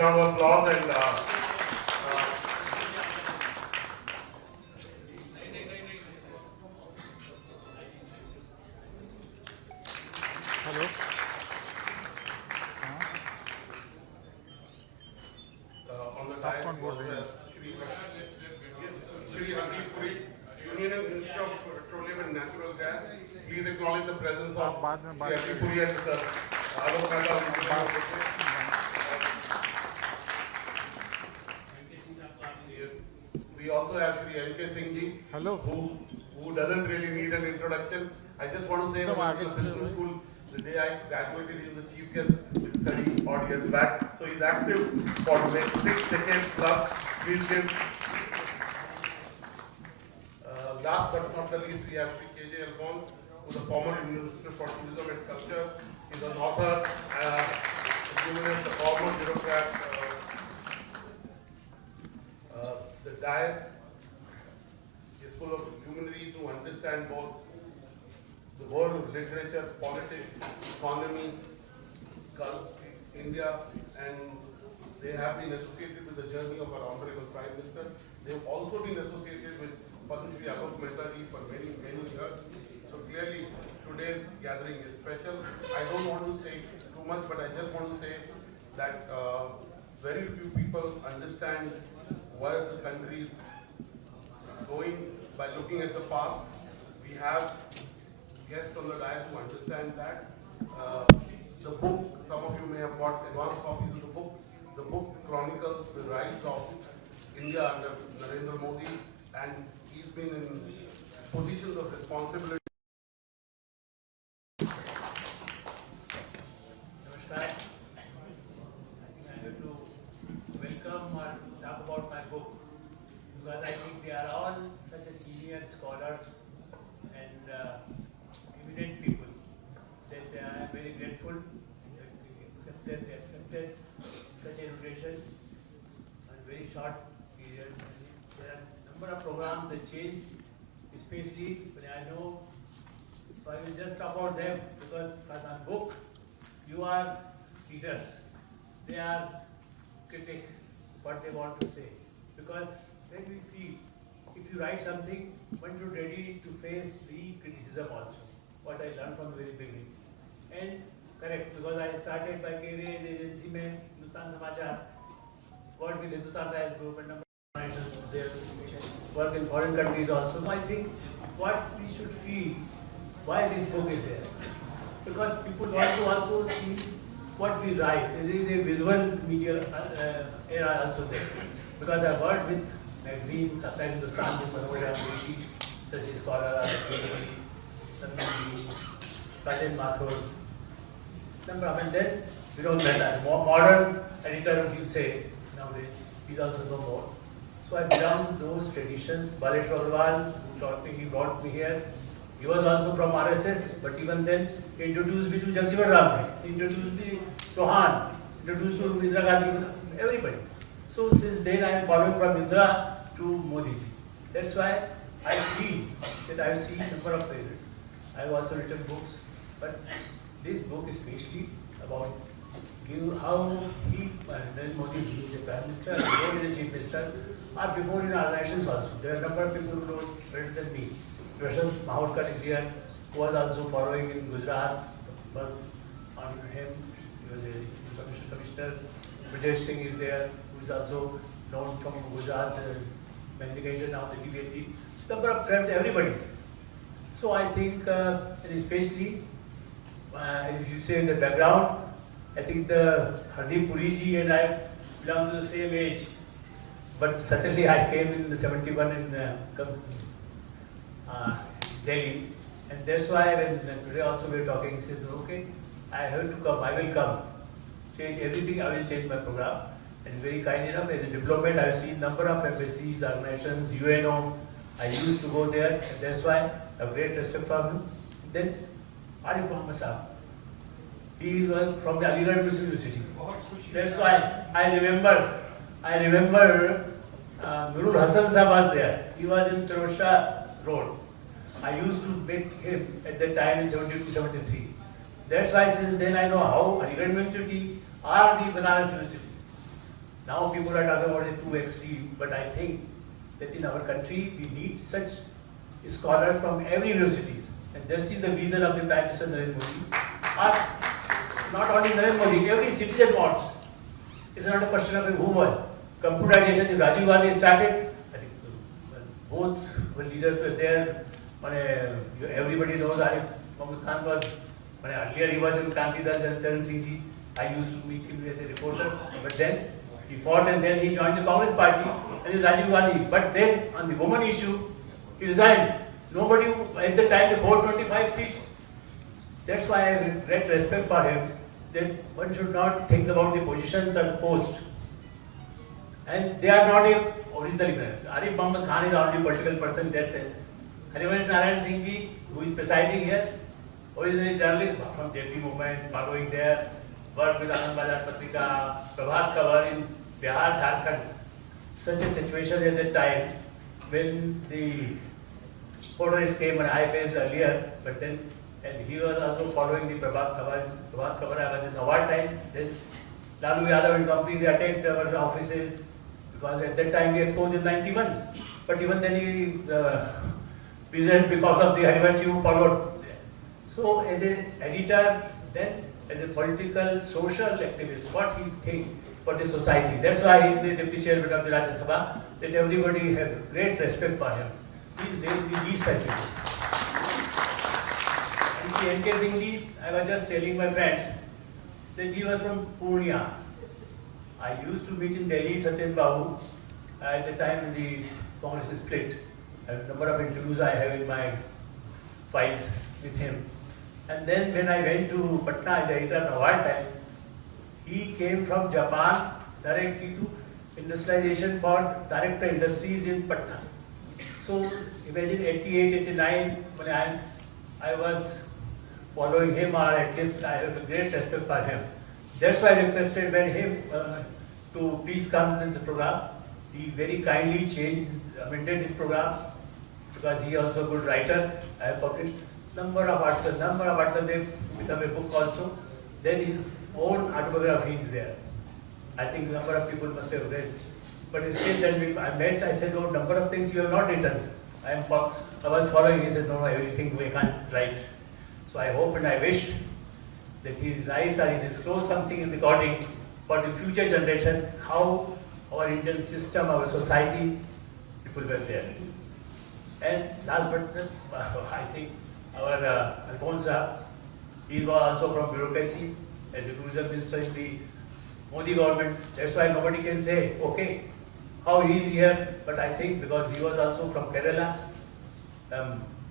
round of applause and Hello. on the side Shri Hardeep Puri, Union Institute of Petroleum and Natural Gas. Please acknowledge the presence of Shri Hardeep Puri and Mr. Alok Mehta. We also have Shri N.K. Singh ji, Hello. who doesn't really need an introduction. I just want to say that in the business school, the day I graduated, he was the chief guest study audience back. So he's active for 6 decades plus. Please give. Last but not the least, we have Shri K.J. Alphonse, who is a former Minister for Tourism and Culture. He's an author, humanist, a former bureaucrat. The dais is full of luminaries who understand both the world of literature, politics, economy, India, and they have been associated with the journey of our Honorable Prime Minister. They have also been associated with Padma Shri Alok Mehta ji for many, many years. So clearly, today's gathering is special. I don't want to say too much, but I just want to say that very few people understand where the country is going by looking at the past. We have guests on the dais who understand that. The book, some of you may have got advanced copies of the book. The book chronicles the rise of India under Narendra Modi, and he's been in positions of responsibility. Namaskar. I have to welcome or talk about my book because I think they are all such a senior scholars and eminent people that I am very grateful that they accepted such an invitation in a very short period. There are a number of programs that change, especially when I know. So I will just talk about them because for my book, you are readers. They are critic what they want to say. Because when we feel, if you write something, one should ready to face the criticism also. What I learned from the very beginning. And correct, because I started by KVA, the agency mein, Hindustan Samachar, work with Hindustan Times Group and number of organizations there, work in foreign countries also. So I think what we should feel, why this book is there. Because people want to also see what we write. There is a visual media era also there. Because I worked with magazines, Sapna Hindustan, Manoj Amreshi, such as Scholar, Katin Mathur, and then Vinod Mehta, modern editor, if you say, nowadays, he's also no more. So I belong to those traditions. Baleshwar Agarwal, who taught me, he brought me here. He was also from RSS, but even then, he introduced me to Jagjeevan Ram, he introduced me to Chauhan, introduced to Indira Gandhi, everybody. So since then, I am following from Indira to Modi ji. That's why I feel that I have seen a number of places. I have also written books, but this book is especially about how he, Narendra Modi ji, the Prime Minister, and the Chief Minister, are before in our nations also. There are a number of people who know better than me. Prashant Mahorkar is here, who was also following in Gujarat, work on him. He was a commissioner. Vijay Singh is there, who is also known from Gujarat, vindicated now the TBT. Number of friends, everybody. So I think, especially, if you say in the background, I think the Hardeep Puri ji and I belong to the same age. But certainly I came in 71 in Delhi, and that's why when today also we are talking, he says, okay, I have to come, I will come. Change everything, I will change my program. And very kind enough, as a diplomat, I have seen number of embassies, organizations, UNO. I used to go there, and that's why I have great respect for him. Then Arif Muhammad Saab, he was from the Aligarh Muslim University. That's why I remember Nurul Hassan Saab was there. He was in Firozshah Road. I used to meet him at that time in Now people are talking about it too extreme, but I think that in our country we need such scholars from every universities, and this is the vision of the Prime Minister Narendra Modi. Or not only Narendra Modi, every citizen wants. It's not a question of who won. Computerization, if Rajiv Gandhi started, I think both leaders were there. Everybody knows Arif Mohammed Khan was, earlier he was in Kanti Dal Charan Singh Ji. I used to meet him as a reporter, but then he fought and then he joined the Congress party and he Rajiv Gandhi. But then on the woman issue, he resigned. Nobody, at the time, the 425 seats. That's why I have great respect for him, that one should not think about the positions or the posts. And they are not originally present. Arif Mohammed Khan is the only political person in that sense. Harivansh Narayan Singh Ji, who is presiding here, originally journalist from JP movement, following there, worked with Anand Bazar Patrika, Prabhat Kavar in Bihar, Jharkhand. Such a situation at that time when the photos came and I faced earlier, but then, and he was also following the Prabhat Kavar. Prabhat Kavar, I was in Award Times. Then Lalu Yadav and company, they attacked our offices because at that time we exposed in 91. But even then he resigned because of the Harivansh who followed. So as an editor, then as a political, social activist, what he thinks for the society. That's why he is the deputy chairman of the Rajya Sabha, that everybody has great respect for him. These days we need such people. And the N.K. Singh Ji, I was just telling my friends that he was from Purnia. I used to meet in Delhi, Satyen Babu, at the time when the Congress split. A number of interviews I have in my files with him. And then when I went to Patna as the editor of Award Times, he came from Japan directly to industrialization for director industries in Patna. So imagine 88, 89, when I was following him, or at least I have a great respect for him. That's why I requested when him to please come in the program. He very kindly amended his program, because he is also a good writer. I have published number of articles, they become a book also. Then his own autobiography is there. I think a number of people must have read. But still, then I met, I said, oh, number of things you have not written. I was following, he said, no, everything we can't write. So I hope and I wish that he writes or he disclose something in recording for the future generation, how our Indian system, our society, people were there. And last but not, I think our Alphonse, he was also from bureaucracy as a tourism minister in the Modi government. That's why nobody can say, okay, how he is here. But I think because he was also from Kerala,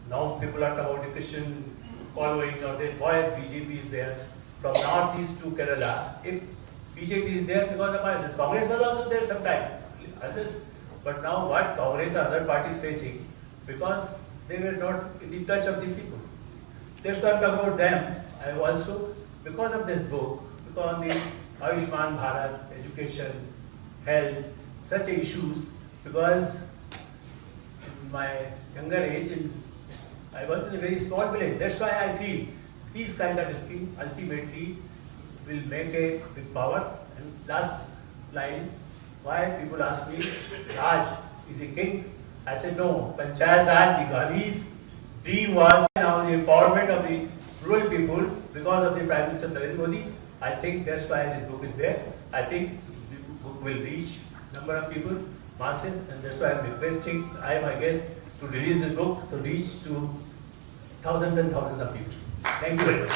now people are talking about the Christian following, or why BJP is there. From northeast to Kerala, if BJP is there because of us, Congress was also there sometime, others. But now what Congress or other parties facing, because they were not in the touch of the people. That's why I'm talking about them. I have also, because of this book, because of the Ayushman Bharat, education, health, such issues, because in my younger age, I was in a very small village. That's why I feel these kind of schemes ultimately will make a big power. And last line, why people ask me, Raj is a king? I said no, Panchayat Raj, the Gandhi's dream was now the empowerment of the rural people because of the Prime Minister Narendra Modi. I think that's why this book is there. I think the book will reach number of people, masses, and that's why I'm requesting, I am, I guess, to release this book to reach to thousands and thousands of people. Thank you very much.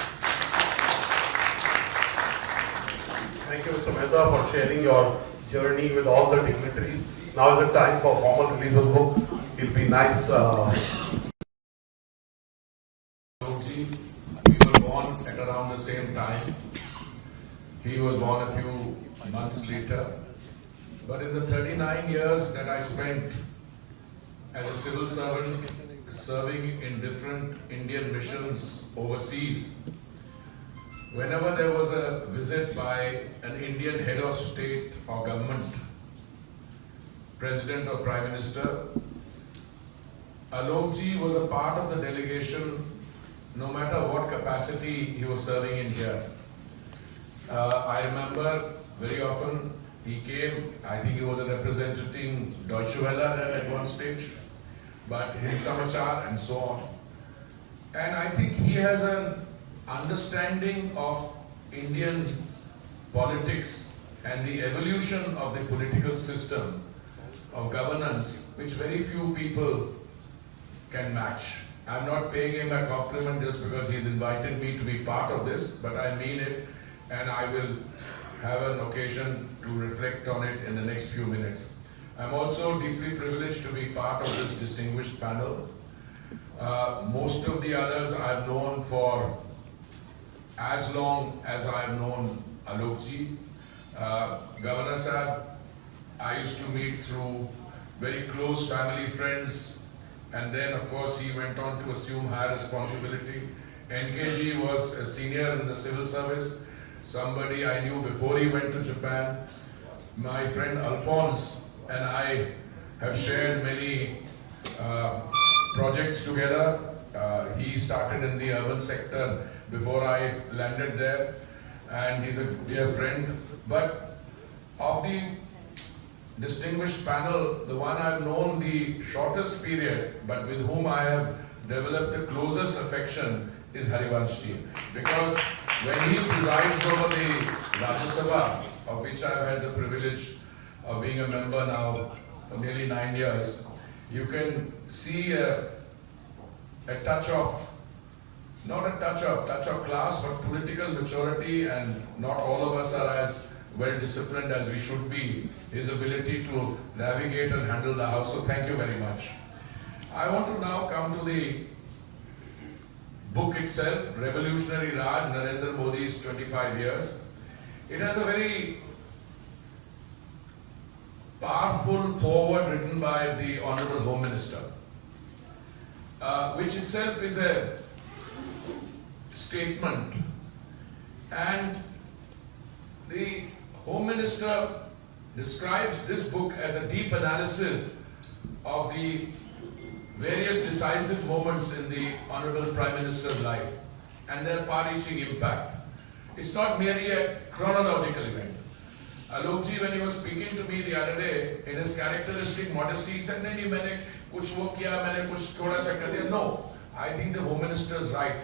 Thank you, Mr. Mehta, for sharing your journey with all the dignitaries. Now is the time for formal release of the book. It'll be nice. We were born at around the same time. He was born a few months later. But in the 39 years that I spent as a civil servant serving in different Indian missions overseas, whenever there was a visit by an Indian head of state or government, President or Prime Minister, Alokji was a part of the delegation no matter what capacity he was serving in here. I remember very often He came, I think he was representing Deutsche Welle at one stage, but Hind Samachar and so on. And I think he has an understanding of Indian politics and the evolution of the political system of governance, which very few people can match. I'm not paying him a compliment just because he's invited me to be part of this, but I mean it, and I will have an occasion to reflect on it in the next few minutes. I'm also deeply privileged to be part of this distinguished panel. Most of the others I've known for as long as I've known Alokji. Governor Sahab, I used to meet through very close family friends, and then of course he went on to assume higher responsibility. NKG was a senior in the civil service, somebody I knew before he went to Japan. My friend Alphonse and I have shared many projects together. He started in the urban sector before I landed there, and he's a dear friend. But of the distinguished panel, the one I've known the shortest period, but with whom I have developed the closest affection, is Harivanshji. Because when he presides over the Rajya Sabha, of which I've had the privilege of being a member now for nearly 9 years, you can see a touch of, not a touch of class, but political maturity, and not all of us are as well disciplined as we should be. His ability to navigate and handle the house, so thank you very much. I want to now come to the book itself, Revolutionary Raj, Narendra Modi's 25 years. It has a very powerful foreword written by the Honorable Home Minister, which itself is a statement. And the Home Minister describes this book as a deep analysis of the various decisive moments in the Honorable Prime Minister's life and their far-reaching impact. It's not merely a chronological event. Alokji, when he was speaking to me the other day, in his characteristic modesty, he said, "Nahi, maine kuch wo kiya, maine kuch thoda sa kar diya." No, I think the Home Minister is right.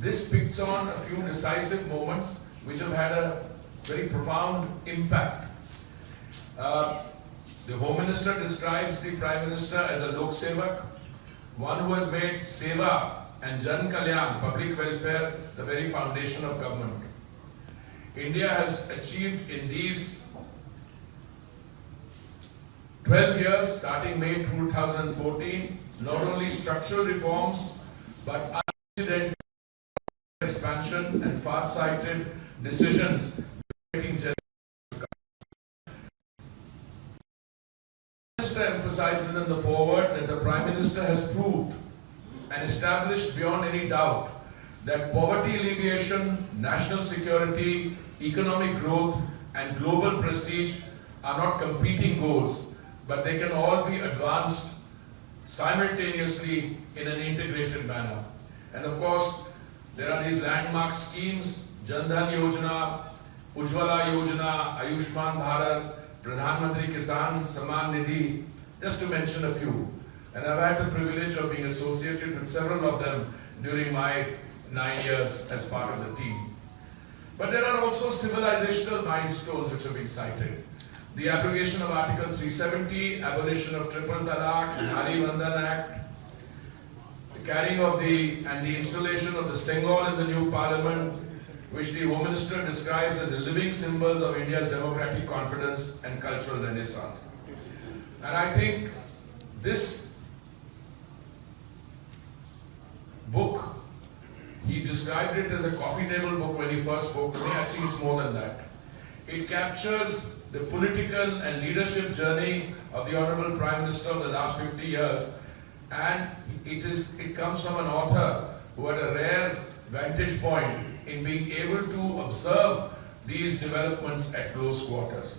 This picks on a few decisive moments which have had a very profound impact. The Home Minister describes the Prime Minister as a Lok Sevak, one who has made Seva and Jan Kalyan, public welfare, the very foundation of government. India has achieved in these 12 years, starting May 2014, not only structural reforms, but unprecedented expansion and far-sighted decisions. The Minister emphasizes in the foreword that the Prime Minister has proved and established beyond any doubt that poverty alleviation, national security, economic growth, and global prestige are not competing goals, but they can all be advanced simultaneously in an integrated manner. And of course, there are these landmark schemes, Jan Dhan Yojana, Ujjwala Yojana, Ayushman Bharat, Pradhan Mantri Kisan Samman Nidhi, just to mention a few. And I've had the privilege of being associated with several of them during my 9 years as part of the team. But there are also civilizational milestones which have been cited. The abrogation of Article 370, abolition of Triple Talaq, Nari Vandan Act, the carrying of and the installation of the Sengol in the new parliament, which the Home Minister describes as the living symbols of India's democratic confidence and cultural renaissance. And I think this book, he described it as a coffee table book when he first spoke to me. I think it's more than that. It captures the political and leadership journey of the Honorable Prime Minister of the last 50 years, and it comes from an author who had a rare vantage point in being able to observe these developments at close quarters.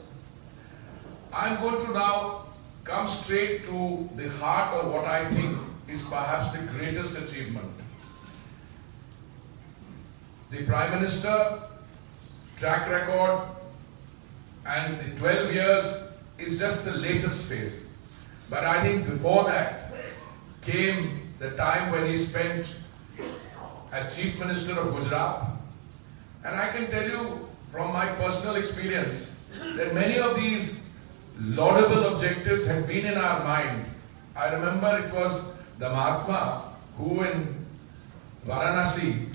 I'm going to now come straight to the heart of what I think is perhaps the greatest achievement. The Prime Minister's track record And the 12 years is just the latest phase. But I think before that came the time when he spent as Chief Minister of Gujarat. And I can tell you from my personal experience that many of these laudable objectives had been in our mind. I remember it was the Mahatma who in Varanasi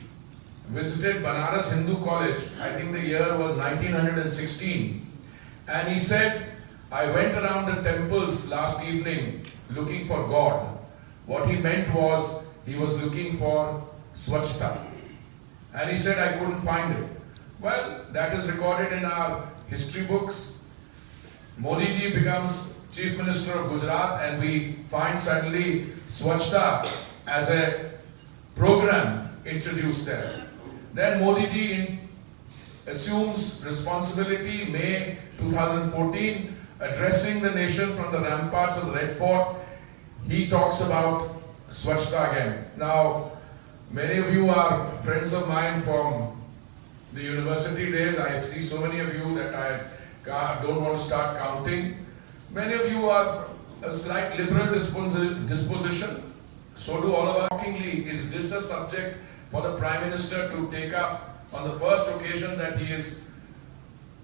visited Banaras Hindu College. I think the year was 1916. And he said, I went around the temples last evening looking for God. What he meant was, he was looking for Swachhta. And he said, I couldn't find it. Well, that is recorded in our history books. Modi ji becomes Chief Minister of Gujarat and we find suddenly Swachhta as a program introduced there. Then Modi ji assumes responsibility, May 2014, addressing the nation from the ramparts of the Red Fort. He talks about Swachhta again. Now, many of you are friends of mine from the university days. I see so many of you that I don't want to start counting. Many of you are a slight liberal disposition. So do all of us. Shockingly, is this a subject for the Prime Minister to take up on the first occasion that he is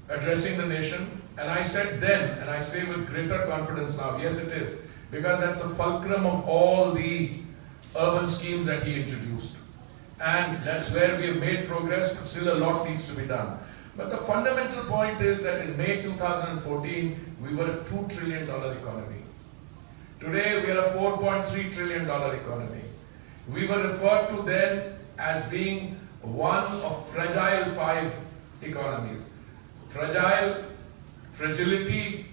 addressing the nation? And I said then, and I say with greater confidence now, yes it is. Because that's the fulcrum of all the urban schemes that he introduced. And that's where we have made progress, but still a lot needs to be done. But the fundamental point is that in May 2014, we were a $2 trillion economy. Today, we are a $4.3 trillion economy. We were referred to then as being one of fragile 5 economies. Fragility,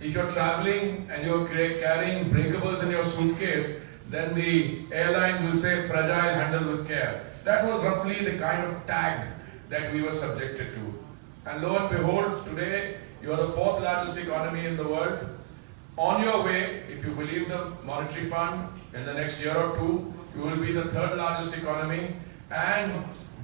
if you're traveling and you're carrying breakables in your suitcase, then the airline will say fragile, handle with care. That was roughly the kind of tag that we were subjected to. And lo and behold, today you are the 4th largest economy in the world. On your way, if you believe the Monetary Fund, in the next year or two, you will be the 3rd largest economy. And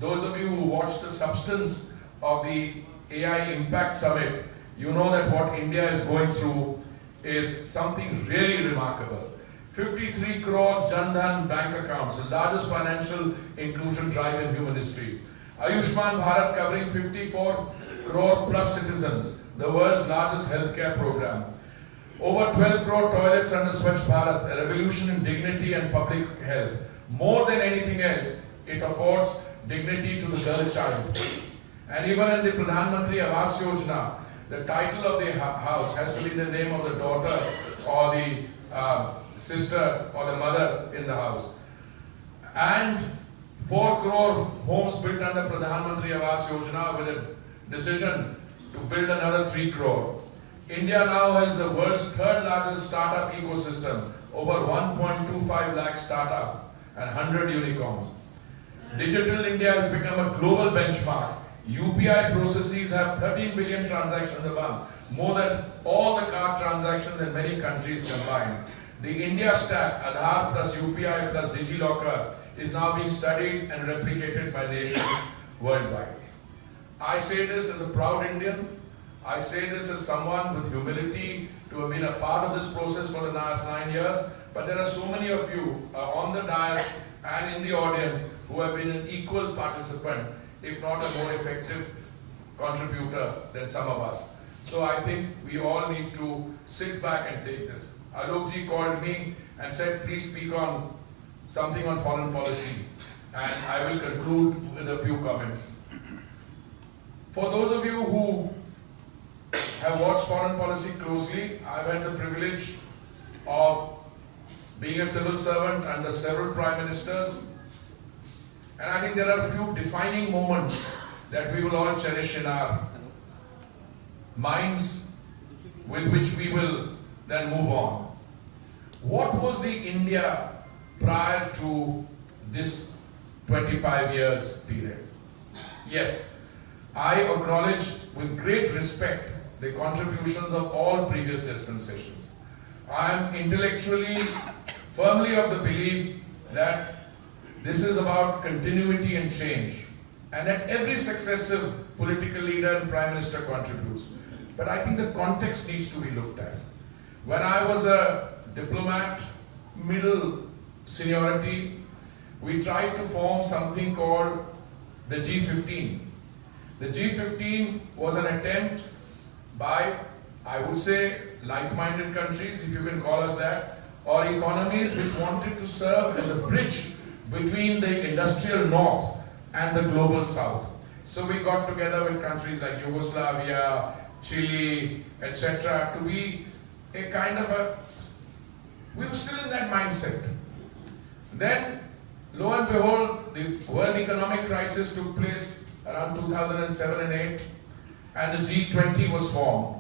those of you who watch the substance of the AI Impact Summit, you know that what India is going through is something really remarkable. 53 crore Jan Dhan bank accounts, the largest financial inclusion drive in human history. Ayushman Bharat covering 54 crore plus citizens, the world's largest healthcare program. Over 12 crore toilets under Swachh Bharat, a revolution in dignity and public health. More than anything else, it affords dignity to the girl child. And even in the Pradhan Mantri Awas Yojana, the title of the house has to be the name of the daughter or the sister or the mother in the house. And 4 crore homes built under Pradhan Mantri Awas Yojana with a decision to build another 3 crore. India now has the world's 3rd largest startup ecosystem, over 1.25 lakh startups and 100 unicorns. Digital India has become a global benchmark. UPI processes have 13 billion transactions a month, more than all the card transactions in many countries combined. The India stack, Aadhaar plus UPI plus DigiLocker, is now being studied and replicated by nations worldwide. I say this as a proud Indian. I say this as someone with humility to have been a part of this process for the last 9 years. But there are so many of you on the dais and in the audience who have been an equal participant, if not a more effective contributor than some of us. So I think we all need to sit back and take this. Alok ji called me and said, please speak on something on foreign policy. And I will conclude with a few comments. For those of you who have watched foreign policy closely, I've had the privilege of being a civil servant under several prime ministers. And I think there are a few defining moments that we will all cherish in our minds, with which we will then move on. What was the India prior to this 25 years period? Yes, I acknowledge with great respect the contributions of all previous dispensations. I am intellectually firmly of the belief that this is about continuity and change, and that every successive political leader and prime minister contributes. but I think the context needs to be looked at. When I was a diplomat, middle seniority, we tried to form something called the G15. The G15 was an attempt by, I would say, like-minded countries, if you can call us that, or economies which wanted to serve as a bridge between the industrial north and the global south. So we got together with countries like Yugoslavia, Chile, etc. to be a kind of a, we were still in that mindset. Then, lo and behold, the world economic crisis took place around 2007 and 8, and the G20 was formed.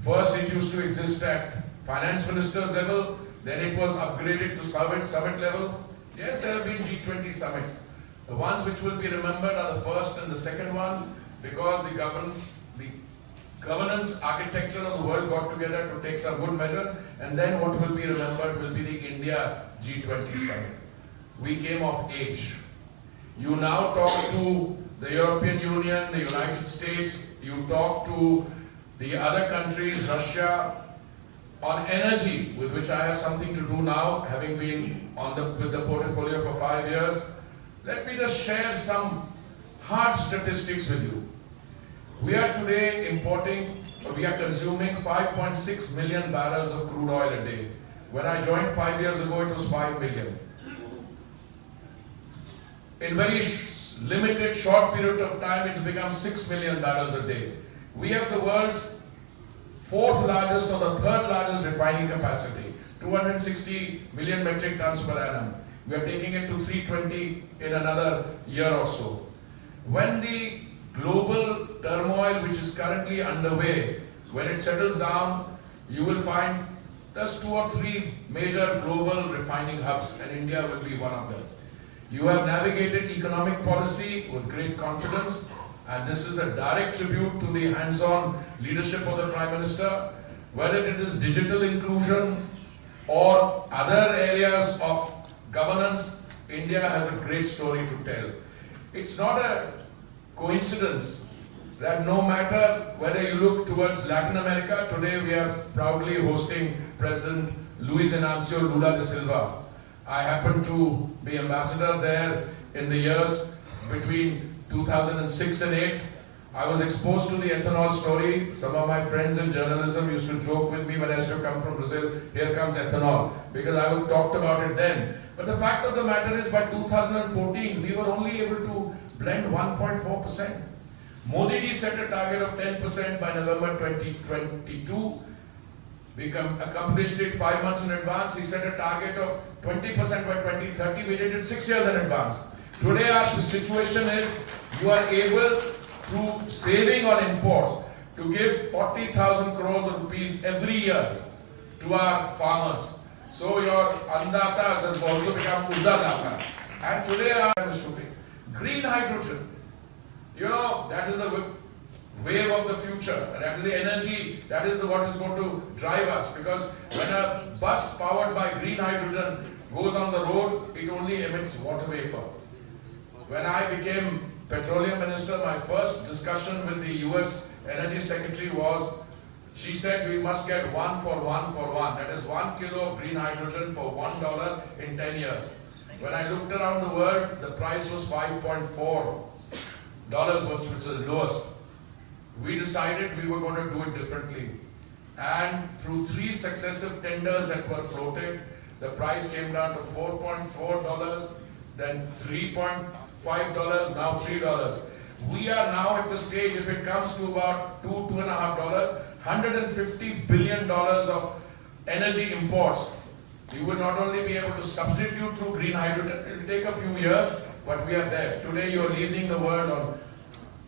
First, it used to exist at finance ministers level, then it was upgraded to summit level. Yes, there have been G20 summits. The ones which will be remembered are the first and the second one, because the governance architecture of the world got together to take some good measure, and then what will be remembered will be the India G20 summit. We came of age. You now talk to the European Union, the United States, you talk to the other countries, Russia, on energy, with which I have something to do now, having been with the portfolio for 5 years. Let me just share some hard statistics with you. We are today we are consuming 5.6 million barrels of crude oil a day. When I joined 5 years ago, it was 5 million. In very limited, short period of time, it has become 6 million barrels a day. We have the world's 4th largest or the 3rd largest refining capacity, 260 million metric tons per annum. We are taking it to 320 in another year or so. When the global turmoil which is currently underway, when it settles down, you will find there's 2 or 3 major global refining hubs, and India will be one of them. You have navigated economic policy with great confidence, and this is a direct tribute to the hands-on leadership of the Prime Minister. Whether it is digital inclusion or other areas of governance, India has a great story to tell. It's not a coincidence that no matter whether you look towards Latin America, today we are proudly hosting President Luiz Inácio Lula da Silva. I happened to be ambassador there in the years between 2006 and 8. I was exposed to the ethanol story. Some of my friends in journalism used to joke with me when I used to come from Brazil, here comes ethanol, because I was talked about it then. But the fact of the matter is, by 2014, we were only able to blend 1.4%. Modi ji set a target of 10% by November 2022. We accomplished it 5 months in advance. He set a target of 20% by 2030. We did it 6 years in advance. Today our situation is, you are able, through saving on imports, to give 40,000 crores of rupees every year to our farmers. So your andatas has also become uddadata. And today I am shooting. Green hydrogen. You know, that is the wave of the future. That is the energy, that is what is going to drive us. Because when a bus powered by green hydrogen goes on the road, it only emits water vapor. When I became Petroleum Minister, my first discussion with the US Energy Secretary was, she said we must get 1 for 1 for 1. That is 1 kilo of green hydrogen for $1 in 10 years. When I looked around the world, the price was $5.4, which was the lowest. We decided we were going to do it differently. And through 3 successive tenders that were floated, the price came down to $4.4, then $3.5, now $3. We are now at the stage, if it comes to about $2.5, $150 billion of energy imports. You will not only be able to substitute through green hydrogen, it will take a few years, but we are there. Today you are leading the world on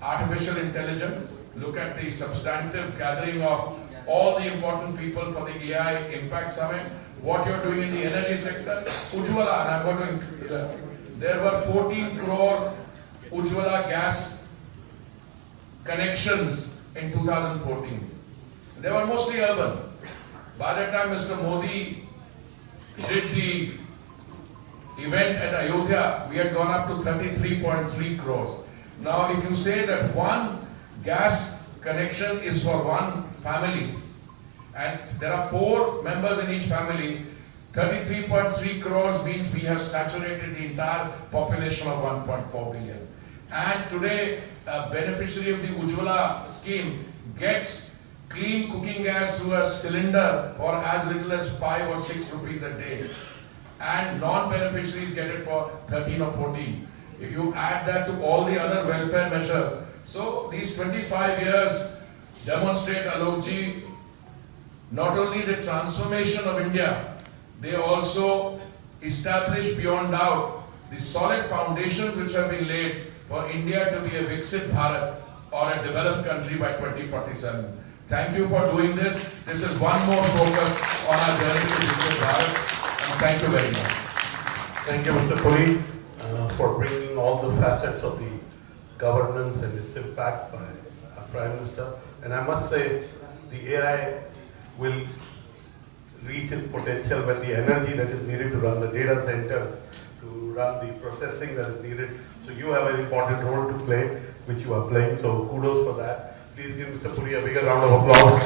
artificial intelligence. Look at the substantive gathering of all the important people for the AI Impact Summit. What you're doing in the energy sector, Ujjwala, and I'm going to, there were 14 crore Ujjwala gas connections in 2014. They were mostly urban. By the time Mr. Modi did the event at Ayodhya, we had gone up to 33.3 crores. Now, if you say that one gas connection is for one family, and there are 4 members in each family. 33.3 crores means we have saturated the entire population of 1.4 billion. And today, a beneficiary of the Ujjwala scheme gets clean cooking gas through a cylinder for as little as 5 or 6 rupees a day. And non-beneficiaries get it for 13 or 14. If you add that to all the other welfare measures, so these 25 years demonstrate, Alokji, not only the transformation of India, they also establish beyond doubt the solid foundations which have been laid for India to be a Viksit Bharat or a developed country by 2047. Thank you for doing this. This is one more focus on our journey to Viksit Bharat, and thank you very much. Thank you, Mr. Puri, for bringing all the facets of the governance and its impact by our Prime Minister. And I must say, the AI will reach its potential when the energy that is needed to run the data centers, to run the processing that is needed. So you have an important role to play, which you are playing. So kudos for that. Please give Mr. Puri a bigger round of applause.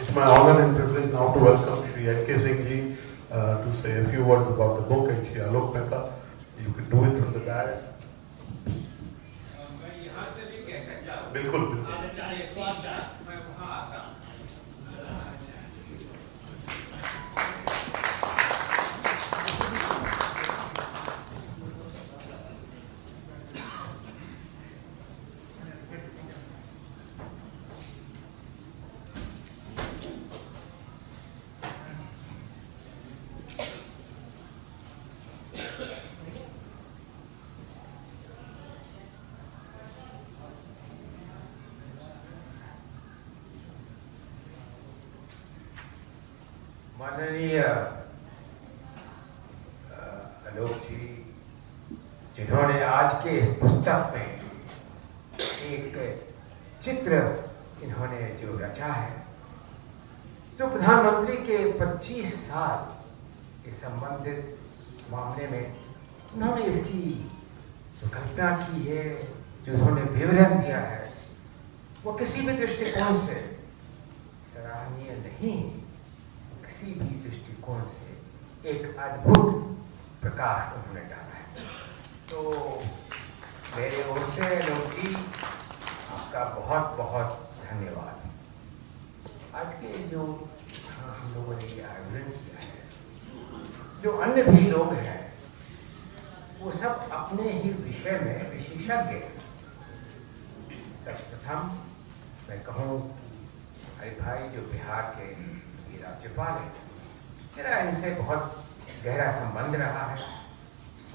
It's my honor and privilege now to welcome Shri N.K. Singh ji to say a few words about the book, and Shri Alok Mehta. You can do it from the dais. बिल्कुल बिल्कुल माननीय आलोक जी, जिन्होंने आज के इस पुस्तक में एक चित्र इन्होंने जो रचा है, जो प्रधानमंत्री के 25 साल के संबंधित मामले में उन्होंने इसकी जो कल्पना की है, जो उन्होंने विवरण दिया है, वो किसी भी दृष्टिकोण से सराहनीय नहीं, किसी भी दृष्टिकोण से एक अद्भुत प्रकाश उन्होंने डाला है। तो मेरे ओर से आलोक जी, आपका बहुत बहुत धन्यवाद। आज के जो हम लोगों ने ये आयोजन किया है, जो अन्य भी लोग हैं, वो सब अपने ही विषय में विशेषज्ञ हैं। सर्वप्रथम मैं कहूँ, हरि भाई जो बिहार के राज्यपाल है, मेरा इनसे बहुत गहरा संबंध रहा है।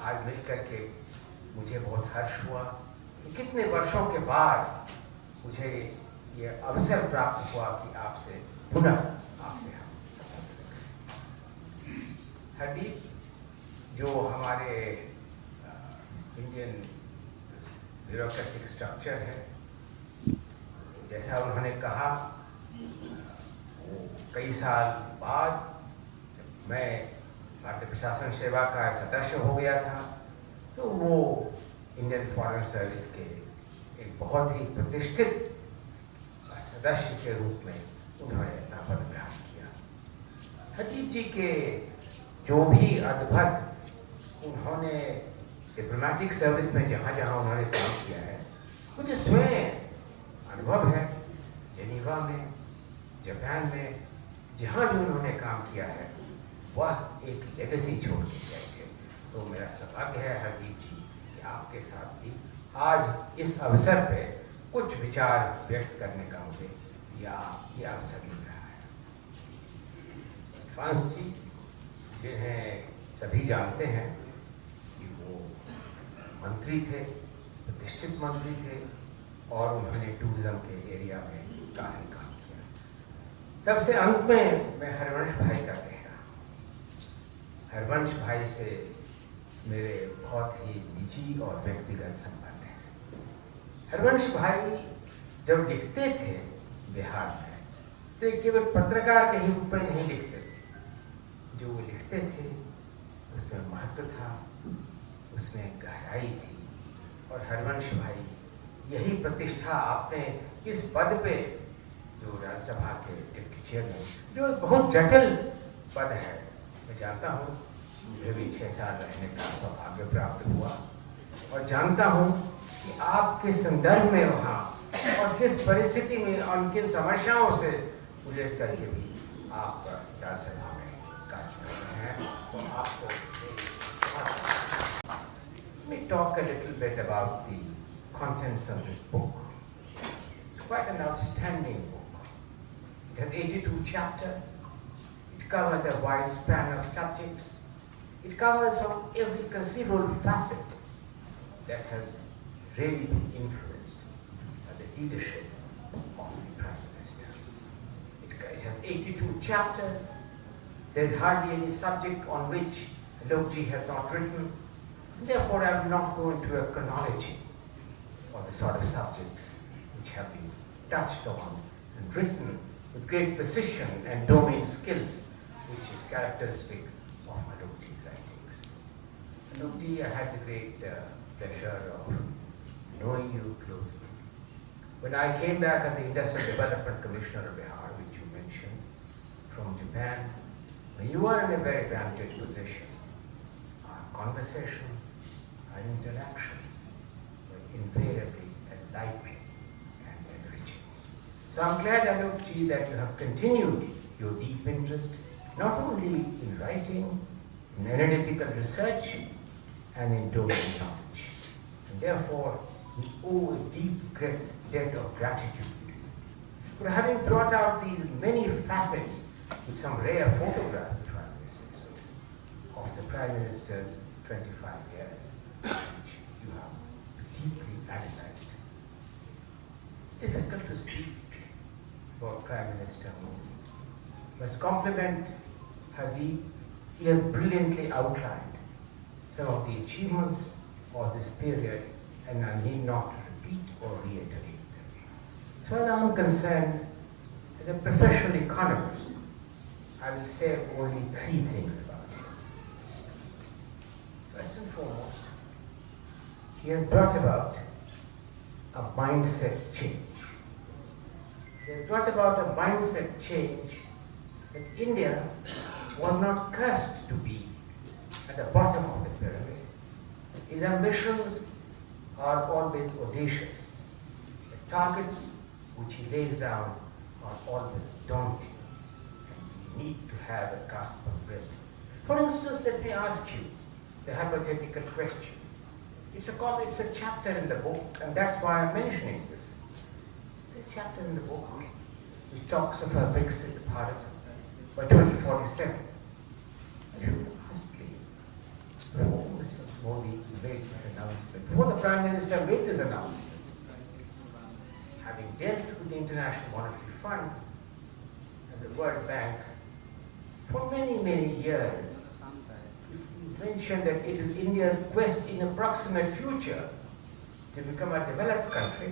आज मिलकर के मुझे बहुत हर्ष हुआ कि कितने वर्षों के बाद मुझे ये अवसर प्राप्त हुआ कि आपसे पुनः आपसे हम हरदीप, जो हमारे इंडियन ब्यूरोक्रेटिक स्ट्रक्चर है, जैसा उन्होंने कहा, कई साल बाद जब मैं भारतीय प्रशासन सेवा का सदस्य हो गया था, तो वो इंडियन फॉरेन सर्विस के एक बहुत ही प्रतिष्ठित सदस्य के रूप में उन्होंने अपना पद ग्रहण किया। हरदीप जी के जो भी अद्भुत उन्होंने डिप्लोमेटिक सर्विस में जहाँ जहाँ उन्होंने काम किया है, मुझे स्वयं अनुभव है। जेनीवा में, जापान में, जहाँ भी उन्होंने काम किया है, वह एक लेगेसी छोड़ के गए थे। तो मेरा सौभाग्य है हरदीप जी कि आपके साथ भी आज इस अवसर पे कुछ विचार व्यक्त करने का मुझे ये अवसर मिल रहा है। फ्रांस जी, जिन्हें सभी जानते हैं कि वो मंत्री थे, प्रतिष्ठित मंत्री थे, और उन्होंने टूरिज्म के एरिया में काफी काम किया। सबसे अंत में मैं हरवंश भाई का कहना, हरवंश भाई से मेरे बहुत ही निजी और व्यक्तिगत संबंध है। हरवंश भाई जब लिखते थे बिहार में, तो केवल पत्रकार के ही रूप में नहीं लिखते थे। जो वो लिखते थे उसमें महत्व था, उसमें गहराई थी। और हरवंश भाई यही प्रतिष्ठा आपने इस पद पे, जो राज्यसभा के डिप्टी चेयरमैन, जो बहुत जटिल पद है, मैं जानता हूँ, मुझे भी 6 साल रहने का सौभाग्य प्राप्त हुआ और जानता हूँ कि आपके संदर्भ में वहाँ और किस परिस्थिति में और किन समस्याओं से गुजर करके भी आप राज्यसभा में कार्य कर रहे हैं, तो आपको let me talk a little bit about the contents of this book. It's quite an outstanding book. It has 82 chapters. It covers a wide span of subjects. It covers from every conceivable facet that has really been influenced by the leadership of the Prime Minister. It has 82 chapters. There's hardly any subject on which Alokji has not written. Therefore, I will not go into a chronology of the sort of subjects which have been touched on and written with great precision and domain skills, which is characteristic of Alokji's writings. Alokji, I had the great pleasure of knowing you closely. When I came back as the Industrial Development Commissioner of Bihar, which you mentioned, from Japan, when you were in a very vantage position, our conversations, our interactions were invariably enlightening and enriching. So I'm glad, Alokji, that you have continued your deep interest, not only in writing, in analytical research, and in domain knowledge. And therefore, we owe a deep debt of gratitude for having brought out these many facets with some rare photographs, if I may say so, of the Prime Minister's 25 years, which you have deeply analyzed. It's difficult to speak for Prime Minister Modi. Must compliment Habib. He has brilliantly outlined some of the achievements of this period, and I need not repeat or reiterate them. As far as I am concerned, as a professional economist, I will say only 3 things about him. First and foremost, he has brought about a mindset change. He has brought about a mindset change that India was not cursed to be at the bottom of the pyramid. His ambitions are always audacious. The targets which he lays down are always daunting, and we need to have a grasp of it. For instance, let me ask you the hypothetical question. It's a chapter in the book, and that's why I'm mentioning this. It's a chapter in the book which talks of a Viksit Bharat by 2047. I should ask you, before Mr. Modi made this announcement, before the Prime Minister made this announcement, having dealt with the International Monetary Fund and the World Bank for many, many years, he mentioned that it is India's quest in approximate future to become a developed country,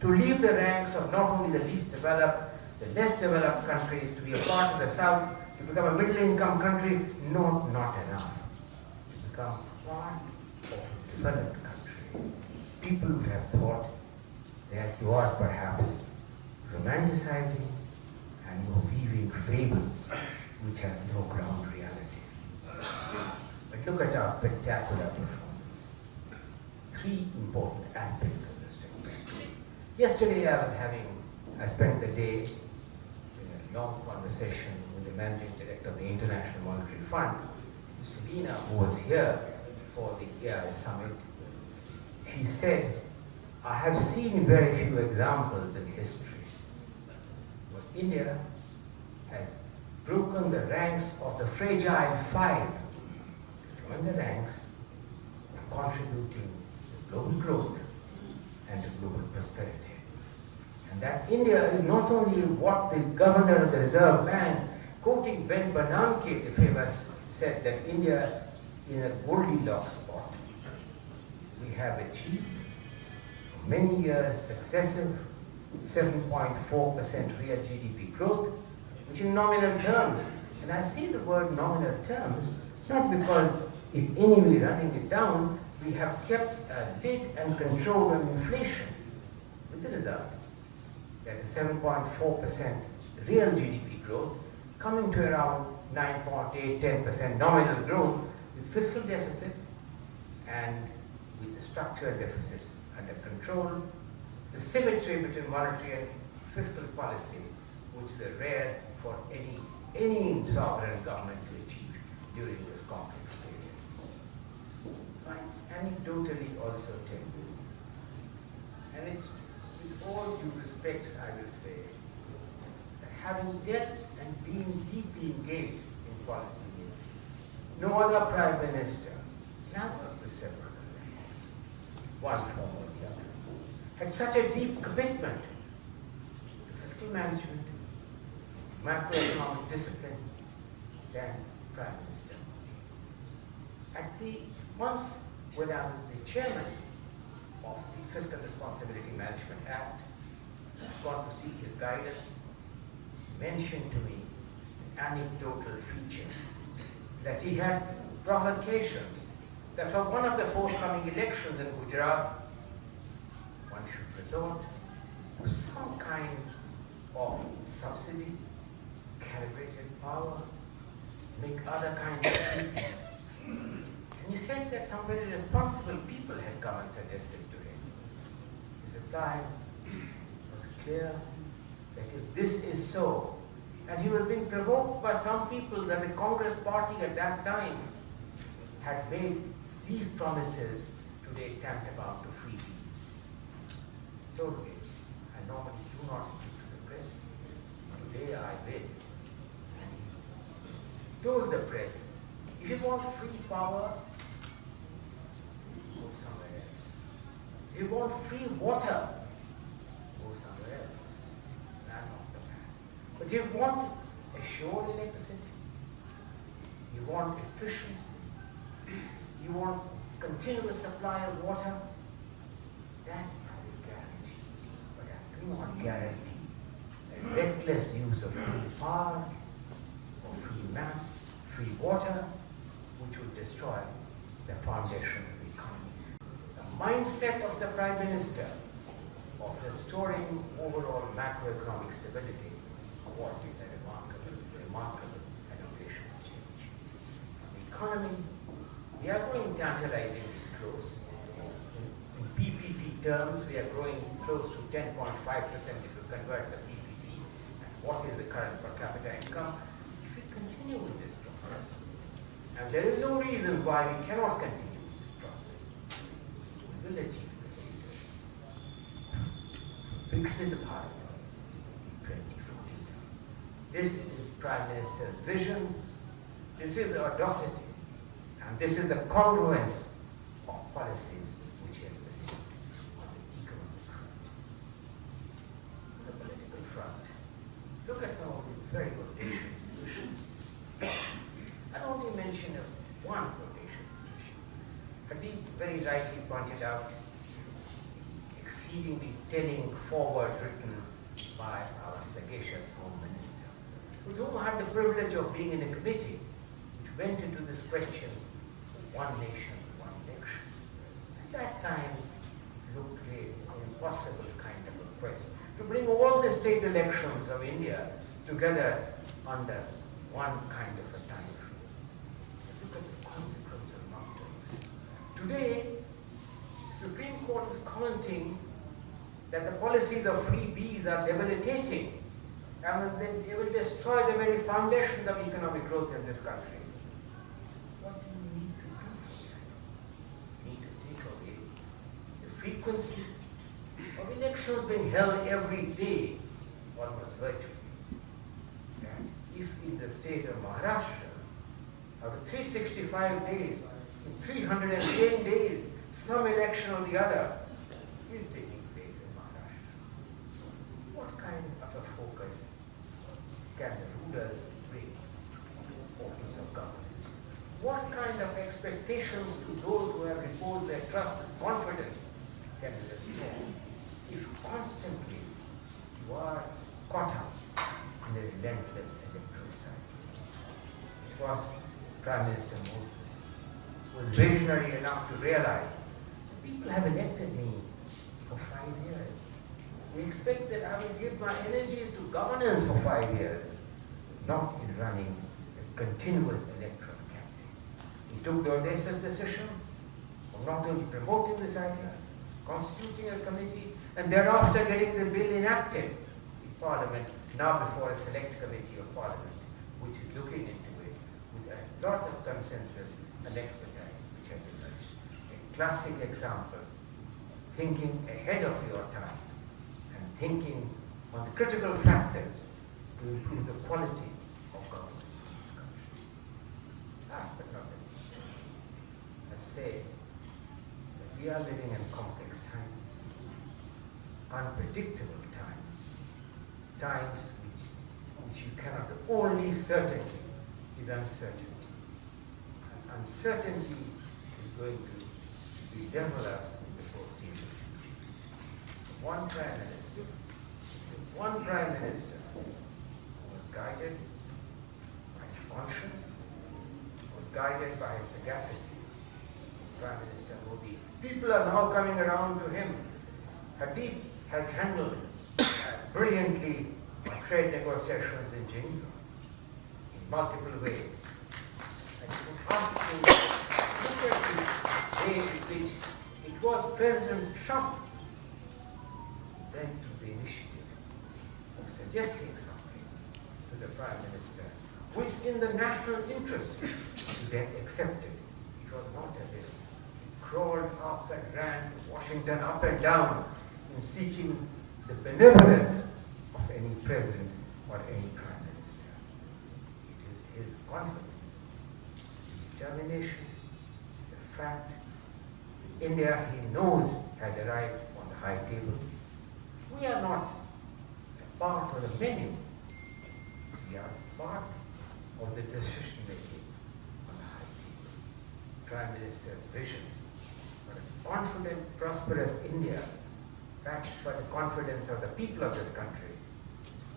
to leave the ranks of not only the least developed, the less developed countries, to be a part of the South, to become a middle-income country. No, not enough. To become part of a developed country. People would have thought that you are perhaps romanticizing and you're weaving fables which have no ground reality. But look at our spectacular performance. 3 important aspects of this spectacle. Yesterday I spent the day in a long conversation with the Managing Director of the International Monetary Fund, Mr. Lina, who was here for the AI Summit. She said, I have seen very few examples in history where India has broken the ranks of the fragile 5 to join the ranks of contributing to global growth and to global prosperity. And that India is not only what the governor of the Reserve Bank, quoting Ben Bernanke, the famous, said that India is in a Goldilocks spot. We have achieved for many years successive 7.4% real GDP growth, which in nominal terms, and I say the word nominal terms, not because if anyway running it down, we have kept a lid and control on inflation. with the result that the 7.4% real GDP growth coming to around 9.8, 10% nominal growth with fiscal deficit, and with the structural deficits under control, the symmetry between monetary and fiscal policy, which is rare for any sovereign government to achieve during this complex period. Right? Anecdotally also tell you, and it's with all due respect I will say, that having dealt and been deeply engaged in policy making, no other Prime Minister, never with several elections, one form or the other, had such a deep commitment to fiscal management, macroeconomic discipline than Prime Minister. At the once when I was the chairman of the Fiscal Responsibility Management Act, I've gone to seek his guidance, mentioned to me an anecdotal feature that he had provocations that for one of the forthcoming elections in Gujarat, one should resort to some kind of subsidy, calibrated power, make other kinds of treatments. And he said that some very responsible people had come and suggested to him. His reply was clear that if this is so, and he was being provoked by some people that the Congress party at that time had made these promises today tantamount to freebies. Told me, I normally do not speak to the press. Today I will. And he told the press, if you want free power, go somewhere else. If you want free water, go somewhere else. I'm not the man. But if you want assured electricity, you want efficiency, you want continuous supply of water, that I will guarantee. But I do not guarantee a reckless use of free power or free land, free water, which will destroy the foundations of the economy. The mindset of the Prime Minister of restoring overall macroeconomic stability was a remarkable and audacious change. The economy, we are growing tantalizingly close. In PPP terms, we are growing close to 10.5% if you convert the PPP. And what is the current per capita income? If we continue with this process, and there is no reason why we cannot continue with this process, we will achieve the status. Viksit Bharat 2047. This is Prime Minister's vision. This is the audacity. And this is the congruence of policies which he has pursued on the economic front. On the political front, look at some of the very audacious decisions. I'll only mention one audacious decision. Habib very rightly pointed out, exceedingly telling forward written by our sagacious Home Minister, with whom I had the privilege of being in a committee which went into this question, one nation, one election. At that time, looked like an impossible kind of a quest to bring all the state elections of India together under one kind of a time frame. Look at the consequence of not doing so. Today, the Supreme Court is commenting that the policies of freebies are debilitating. And they will destroy the very foundations of economic growth in this country. What do you need to do? You need to take away the frequency of elections being held every day, almost virtually. And if in the state of Maharashtra, out of 365 days, in 310 days, some election or the other is taking place in Maharashtra, what kind of a focus can the rulers bring on the importance of governance? What kind of expectations to those who have reposed their trust and confidence can be restored if constantly you are caught up in the relentless electoral cycle? It was Prime Minister Modi who was visionary enough to realize that people have elected me for 5 years. We expect that I will give my energies to governance for 5 years, not in running a continuous electoral campaign. He took the audacious decision of not only promoting this idea, constituting a committee, and thereafter getting the bill enacted in Parliament, now before a select committee of Parliament, which is looking into it with a lot of consensus and expertise which has emerged. A classic example, thinking ahead of your time and thinking on the critical factors to improve the quality of government in this country. Last but not least, let's say that we are living in complex times, unpredictable times, times which you cannot, the only certainty is uncertainty. And uncertainty is going to bedevil us in the foreseeable future. One Prime Minister who was guided by his conscience, was guided by his sagacity, Prime Minister Modi. People are now coming around to him. Habib has handled brilliantly trade negotiations in Geneva in multiple ways. And you can ask him, look at the way in which it was President Trump who then took the initiative of suggesting something to the Prime Minister, which in the national interest he then accepted. It was not as if he crawled up and ran to Washington up and down in seeking the benevolence of any president or any Prime Minister. It is his confidence, determination, the fact India, he knows, has arrived on the high table. We are not a part of the menu. We are part of the decision making on the high table. Prime Minister's vision for a confident, prosperous India, backed by the confidence of the people of this country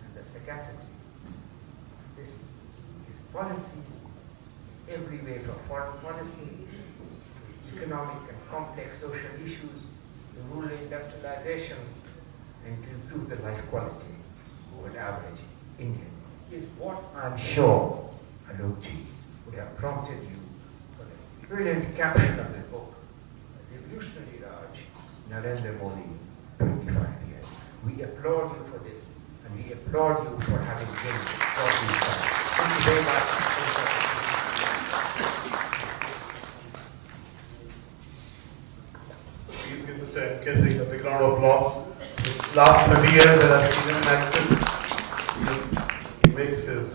and the sagacity of his policies, every way from foreign policy to economic and complex social issues, to rural industrialization, and to improve the life quality of an average Indian, is what I'm sure, Alokji, would have prompted you for the brilliant caption of this book, Revolutionary Raj, Narendra Modi, 25 years. We applaud you for this, and we applaud you for having been what you've done. Thank you very much. Please give Mr. M.K. Singh a big round of applause. Last 30 years that I've seen him in action, he makes his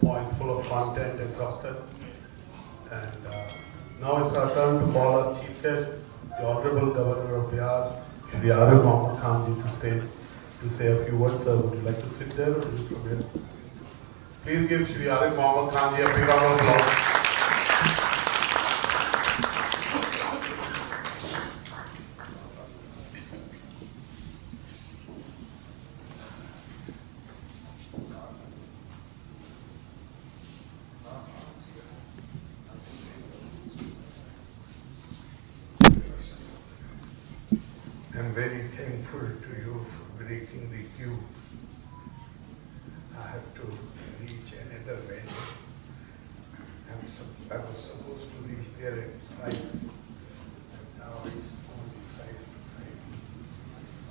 point full of content and substance. And now it's our turn to call our chief guest, the Honorable Governor of Bihar, Shri Arif Mohammad Khan ji, to say a few words. Sir, would you like to sit there or is it from here? Please give Shri Arif Mohammad Khan ji a big round of applause. I'm very thankful to you for breaking the queue. I have to reach another venue. I was supposed to reach there at 5. Now it's only 5 to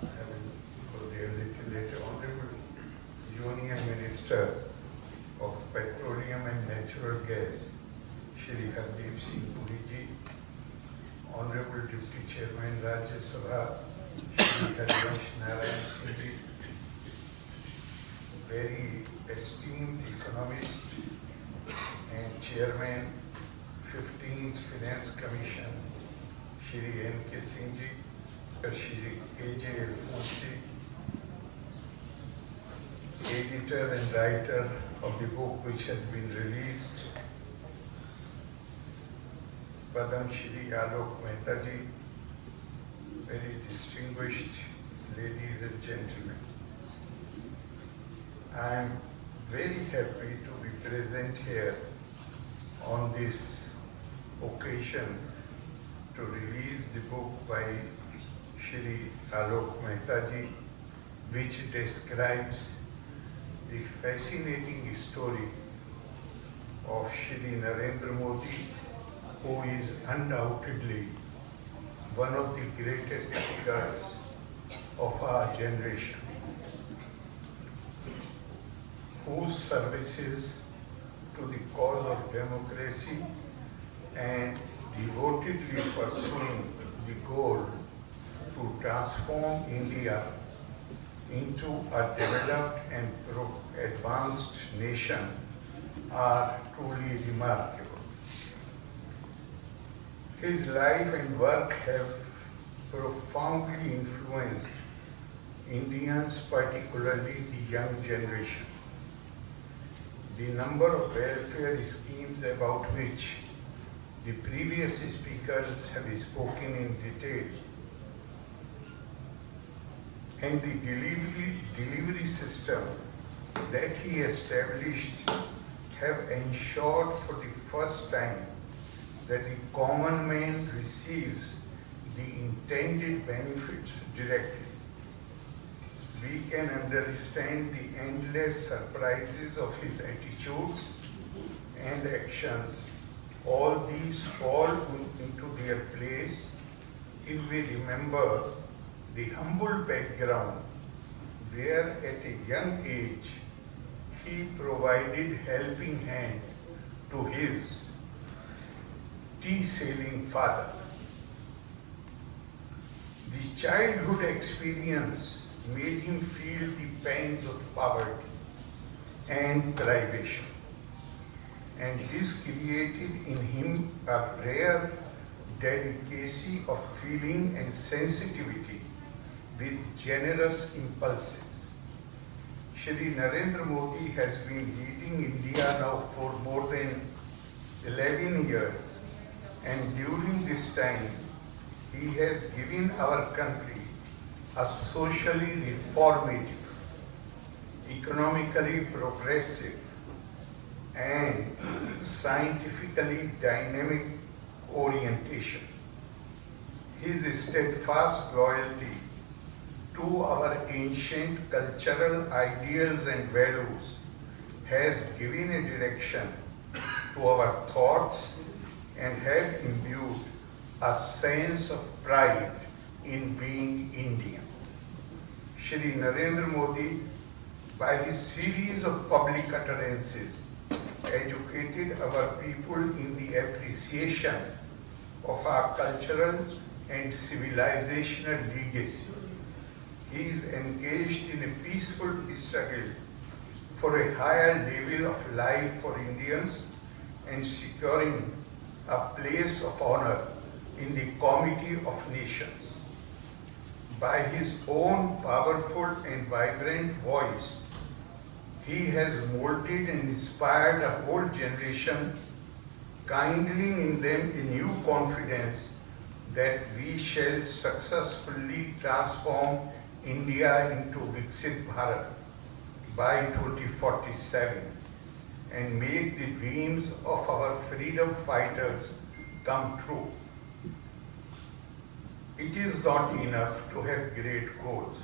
5. I haven't go there a little later. Honorable Union Minister of Petroleum and Natural Gas, Shri Hardeep Singh Puri ji, Honorable Deputy Chairman Rajya Sabha, Shri Harivansh Narayan Singh ji, very esteemed economist and Chairman 15th Finance Commission, Shri M.K. Singh ji, Shri K.J. Alphonse ji, editor and writer of the book which has been released, Padam Shri Alok Mehta ji, very distinguished ladies and gentlemen. I am very happy to be present here on this occasion to release the book by Shri Alok Mehta ji, which describes the fascinating story of Shri Narendra Modi, who is undoubtedly one of the greatest figures of our generation, whose services to the cause of democracy and devotedly pursuing the goal to transform India into a developed and advanced nation are truly remarkable. His life and work have profoundly influenced Indians, particularly the young generation. The number of welfare schemes about which the previous speakers have spoken in detail, and the delivery system that he established have ensured for the first time that the common man receives the intended benefits directly. We can understand the endless surprises of his attitudes and actions. All these fall into their place if we remember the humble background where at a young age he provided helping hand to his tea-selling father. The childhood experience made him feel the pangs of poverty and privation, and this created in him a rare delicacy of feeling and sensitivity with generous impulses. Shri Narendra Modi has been leading India now for more than 11 years, and during this time he has given our country a socially reformative, economically progressive, and scientifically dynamic orientation. His steadfast loyalty to our ancient cultural ideals and values has given a direction to our thoughts and have imbued a sense of pride in being Indian. Shri Narendra Modi, by his series of public utterances, educated our people in the appreciation of our cultural and civilizational legacy. He is engaged in a peaceful struggle for a higher level of life for Indians and securing a place of honor in the Committee of Nations. By his own powerful and vibrant voice, he has molded and inspired a whole generation, kindling in them a new confidence that we shall successfully transform India into Viksit Bharat by 2047 and make the dreams of our freedom fighters come true. It is not enough to have great goals.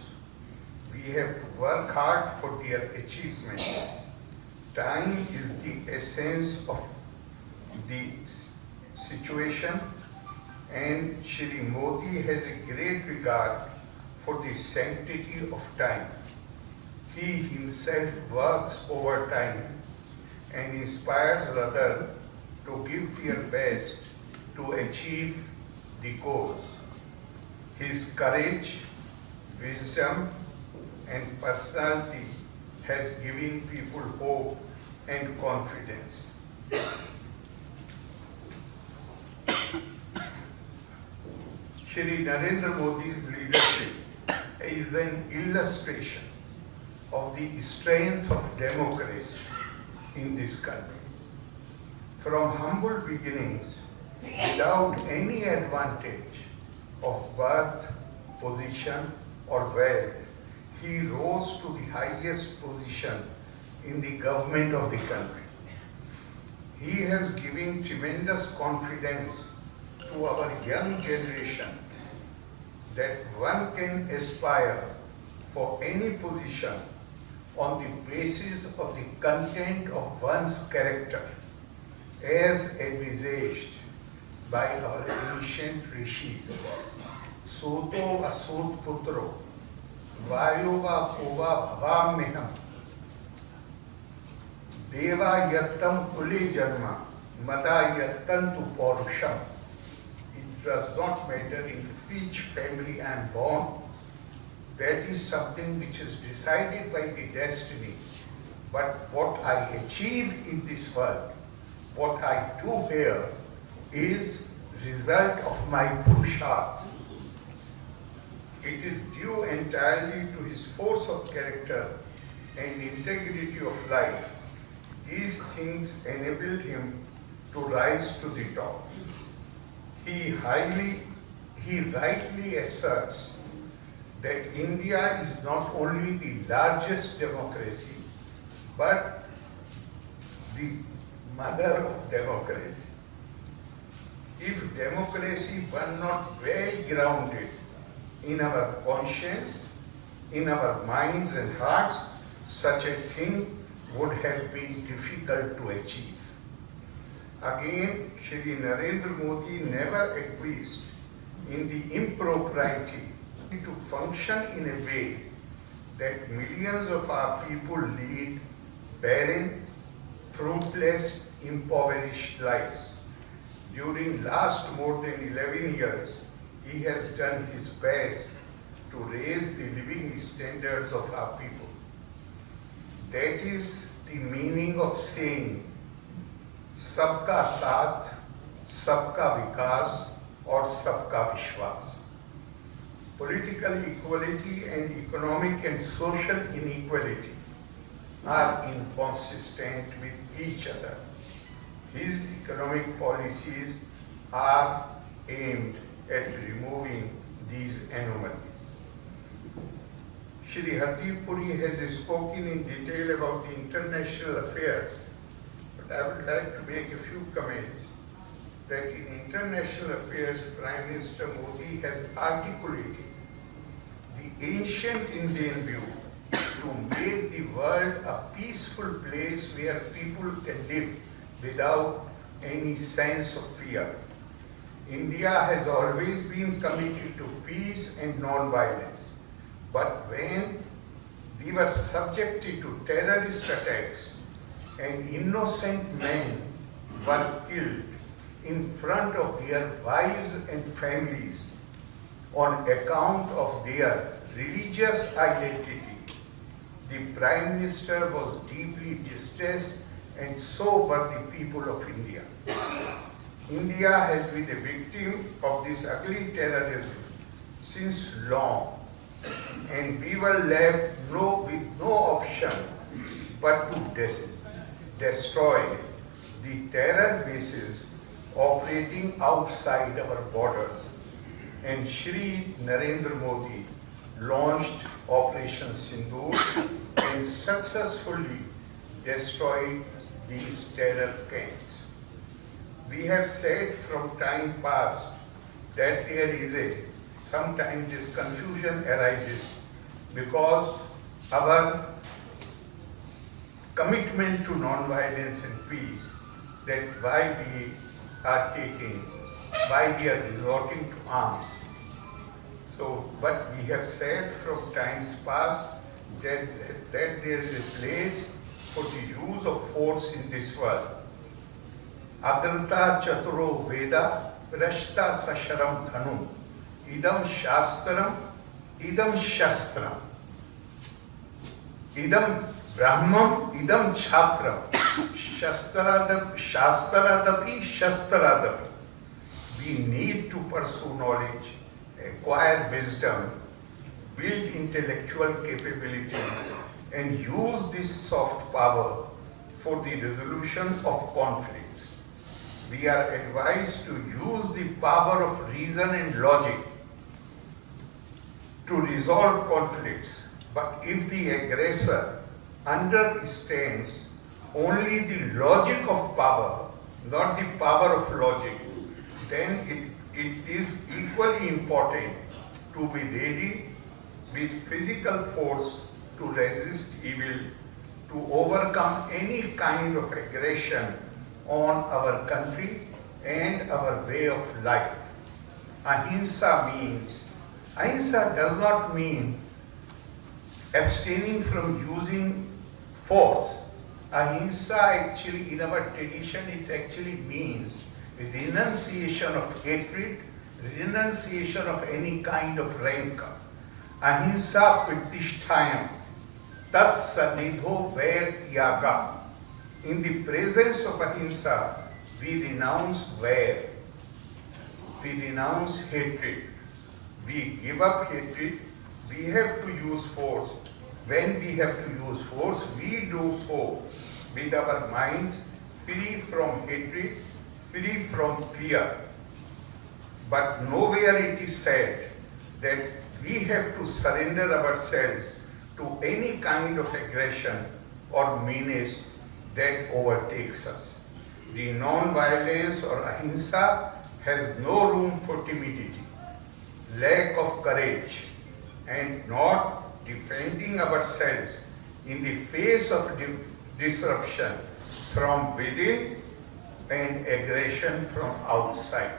We have to work hard for their achievement. Time is the essence of the situation, and Shri Modi has a great regard for the sanctity of time. He himself works overtime and inspires others to give their best to achieve the goals. His courage, wisdom, and personality has given people hope and confidence. Shri Narendra Modi's leadership is an illustration of the strength of democracy in this country. From humble beginnings, without any advantage of birth, position, or wealth, he rose to the highest position in the government of the country. He has given tremendous confidence to our young generation that one can aspire for any position on the basis of the content of one's character, as envisaged by our ancient rishis. Soto asot putro, vayova kova bhavamyam, deva yattam kule janma, mada yattantu porusham. It does not matter in which family I am born. That is something which is decided by the destiny. But what I achieve in this world, what I do here, is result of my Purusharth. It is due entirely to his force of character and integrity of life. These things enabled him to rise to the top. He rightly asserts that India is not only the largest democracy, but the mother of democracy. If democracy were not well grounded in our conscience, in our minds and hearts, such a thing would have been difficult to achieve. Again, Shri Narendra Modi never acquiesced in the impropriety to function in a way that millions of our people lead barren, fruitless, impoverished lives. During last more than 11 years, he has done his best to raise the living standards of our people. That is the meaning of saying Sabka Saath, Sabka Vikas or Sabka Vishwas. Political equality and economic and social inequality are inconsistent with each other. His economic policies are aimed at removing these anomalies. Shri Hardeep Puri has spoken in detail about the international affairs, but I would like to make a few comments that in international affairs, Prime Minister Modi has articulated the ancient Indian view to make the world a peaceful place where people can live without any sense of fear. India has always been committed to peace and non-violence. But when we were subjected to terrorist attacks and innocent men were killed in front of their wives and families on account of their religious identity, the Prime Minister was deeply distressed, and so were the people of India. India has been a victim of this ugly terrorism since long, and we were left with no option but to destroy the terror bases operating outside our borders. And Shri Narendra Modi launched Operation Sindoor and successfully destroyed these terror camps. We have said from time past that there is sometimes this confusion arises because our commitment to non-violence and peace, that why we are resorting to arms. So, but we have said from times past that there is a place for the use of force in this world. Agrata chaturo veda prashta sasharam dhanu idam shastram idam shastram idam brahmam idam chhatram shastradapi shastradapi. We need to pursue knowledge, acquire wisdom, build intellectual capabilities, and use this soft power for the resolution of conflicts. We are advised to use the power of reason and logic to resolve conflicts. But if the aggressor understands only the logic of power, not the power of logic, then it is equally important to be ready with physical force to resist evil, to overcome any kind of aggression on our country and our way of life. Ahimsa does not mean abstaining from using force. Ahimsa actually, in our tradition, it actually means renunciation of hatred, renunciation of any kind of rancor. Ahimsa pratishtayam, tat sanidho vair tyaga. In the presence of ahimsa, we renounce vair, we renounce hatred, we give up hatred, we have to use force. When we have to use force, we do so with our minds free from hatred, free from fear. But nowhere it is said that we have to surrender ourselves to any kind of aggression or menace that overtakes us. The non-violence or ahimsa has no room for timidity, lack of courage, and not defending ourselves in the face of disruption from within and aggression from outside.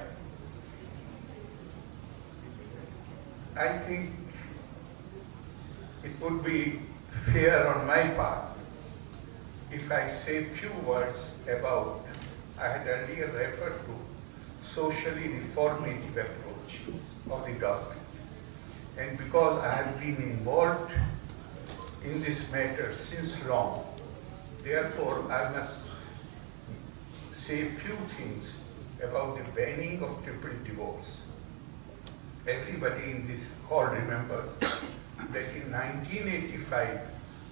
I think it would be fair on my part if I say few words about, I had earlier referred to socially reformative approach of the government. And because I have been involved in this matter since long, therefore I must say few things about the banning of triple divorce. Everybody in this hall remembers that in 1985,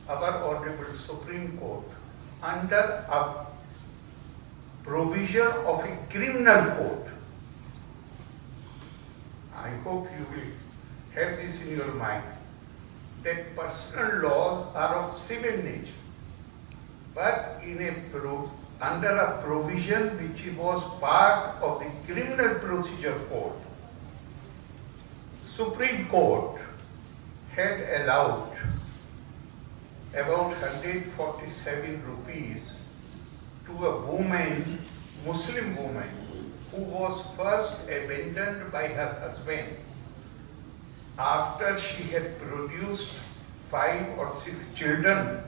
our Honorable Supreme Court, under a provision of a criminal code, I hope you will have this in your mind, that personal laws are of civil nature, but under a provision which was part of the criminal procedure code, Supreme Court had allowed about 147 rupees to a woman, Muslim woman, who was first abandoned by her husband after she had produced 5 or 6 children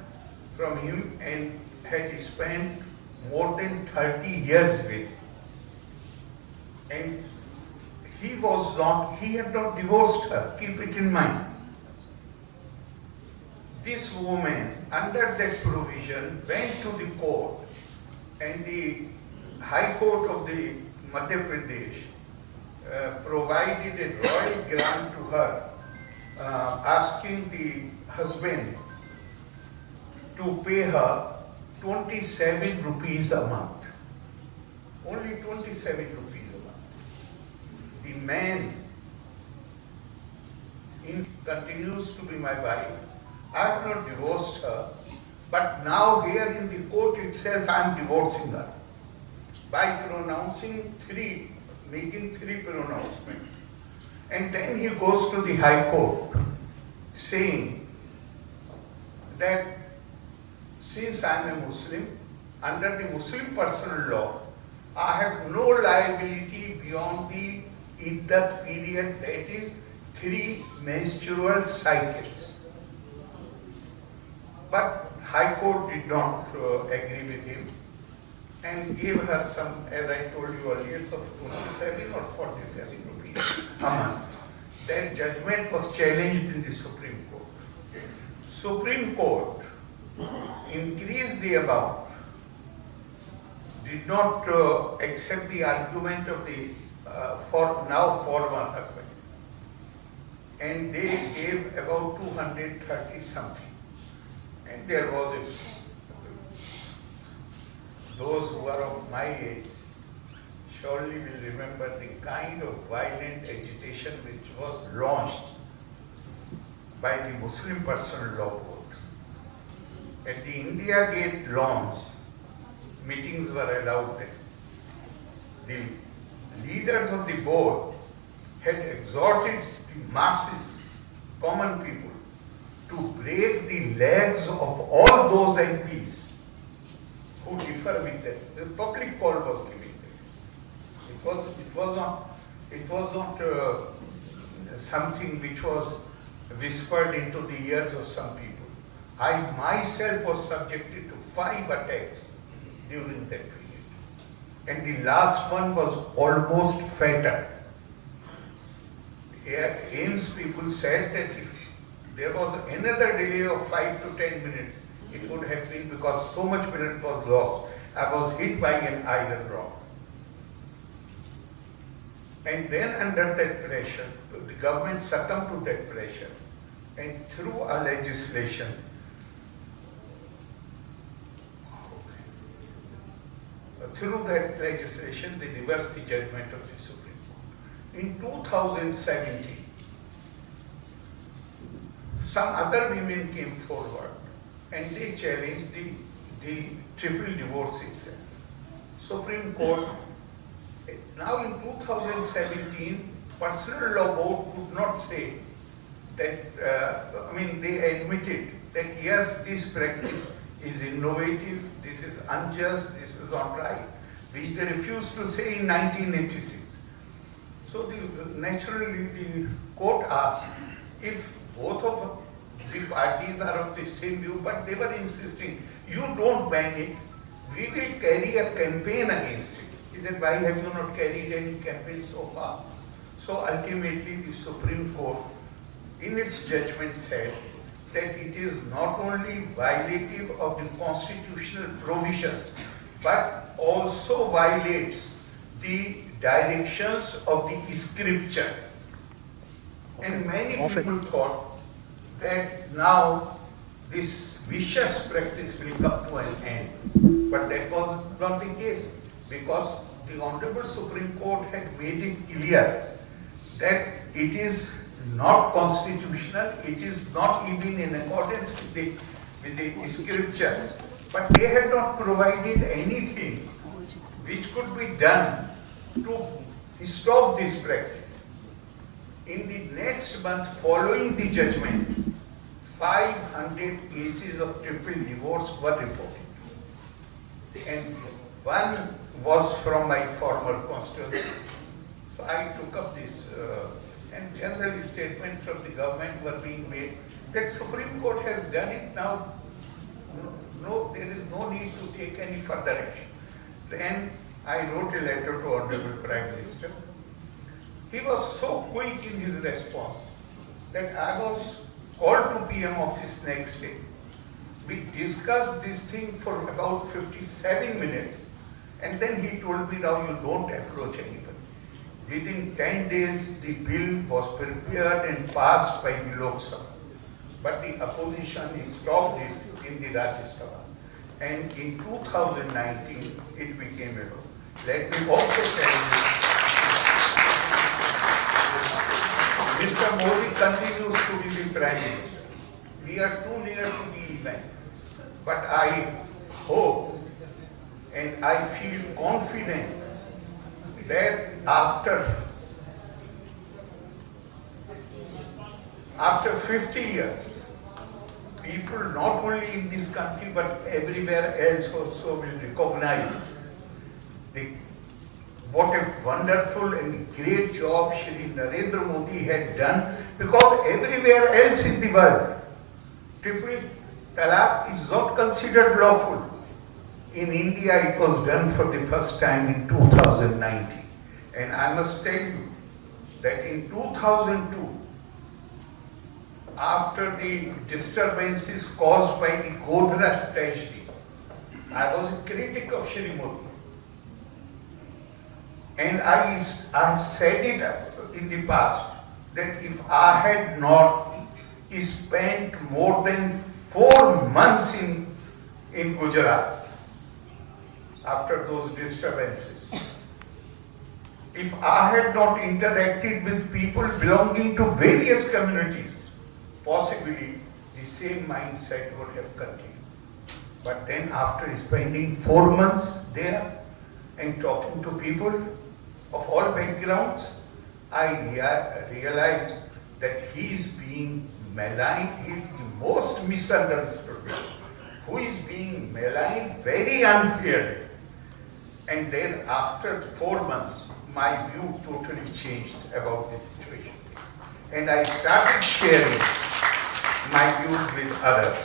from him and had spent more than 30 years with him. And he had not divorced her, keep it in mind. This woman, under that provision, went to the court, and the High Court of the Madhya Pradesh provided a royal grant to her, asking the husband to pay her 27 rupees a month. Only 27 rupees a month. The man continues to be my wife. I have not divorced her, but now here in the court itself I am divorcing her by making 3 pronouncements. And then he goes to the High Court saying that since I am a Muslim, under the Muslim personal law, I have no liability beyond the iddat period, that is 3 menstrual cycles. But High Court did not agree with him and gave her some, as I told you earlier, some 27 or 47 rupees a month. That judgment was challenged in the Supreme Court. Supreme Court increased the amount, did not accept the argument of the former husband, and they gave about 230 something. And there was those who are of my age surely will remember the kind of violent agitation which was launched by the Muslim Personal Law Board. At the India Gate lawns, meetings were allowed there. The leaders of the board had exhorted the masses, common people, to break the legs of all those MPs who differ with them. The public call was given. It was not something which was whispered into the ears of some people. I myself was subjected to 5 attacks during that period. And the last one was almost fatal. AIIMS people said that if there was another delay of 5 to 10 minutes, it would have been because so much blood was lost. I was hit by an iron rod. And then under that pressure, the government succumbed to that pressure. And through a legislation, they reversed the judgment of the Supreme Court. In 2017, some other women came forward and they challenged the triple divorce itself. Supreme Court, now in 2017, Personal Law Board could not say that, they admitted that yes, this practice is innovative, this is unjust, this is not right, which they refused to say in 1986. So naturally the court asked if both of the parties are of the same view, but they were insisting, you don't ban it, we will carry a campaign against it. He said, why have you not carried any campaign so far? So ultimately the Supreme Court in its judgment said that it is not only violative of the constitutional provisions, but also violates the directions of the scripture. And many people thought that now this vicious practice will come to an end. But that was not the case, because the Honorable Supreme Court had made it clear that it is not constitutional, it is not even in accordance with the scripture. But they had not provided anything which could be done to stop this practice. In the next month following the judgment, 500 cases of triple divorce were reported. And one was from my former constituency. So I took up this, and generally statements from the government were being made that Supreme Court has done it now. No, there is no need to take any further action. Then I wrote a letter to Honorable Prime Minister. He was so quick in his response that I was called to PM office next day. We discussed this thing for about 57 minutes, and then he told me, now you don't approach anybody. Within 10 days, the bill was prepared and passed by the Lok Sabha. But the opposition stopped it in the Rajya Sabha. And in 2019, it became a law. Let me also tell you, Mr. Modi continues to be the Prime Minister. We are too near to the event. But I hope and I feel confident that after 50 years, people not only in this country but everywhere else also will recognize what a wonderful and great job Shri Narendra Modi had done, because everywhere else in the world, triple talaq is not considered lawful. In India, it was done for the first time in 2019. And I must tell you that in 2002, after the disturbances caused by the Godhra tragedy, I was a critic of Shri Modi. And I said it in the past that if I had not spent more than 4 months in Gujarat after those disturbances, if I had not interacted with people belonging to various communities, possibly the same mindset would have continued. But then after spending 4 months there and talking to people of all backgrounds, I realized that he is being maligned, he is the most misunderstood, who is being maligned very unfairly. And then after 4 months, my view totally changed about this situation. And I started sharing my views with others.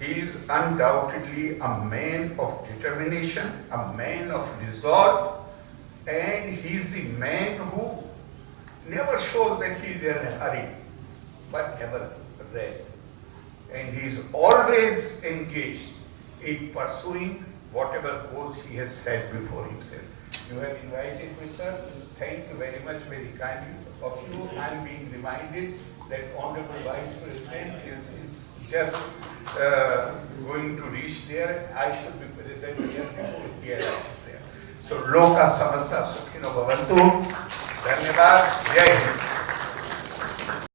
He is undoubtedly a man of determination, a man of resolve, and he is the man who never shows that he is in a hurry, but never rests. And he is always engaged in pursuing whatever goals he has set before himself. You have invited me, sir. Thank you very much, very kindly of you. I am being reminded that Honorable Vice President is just going to reach there. I should be present here before he arrives there. So, Loka Samasta Sukhino Bhavantu. Dhanyavad. Jai Hind.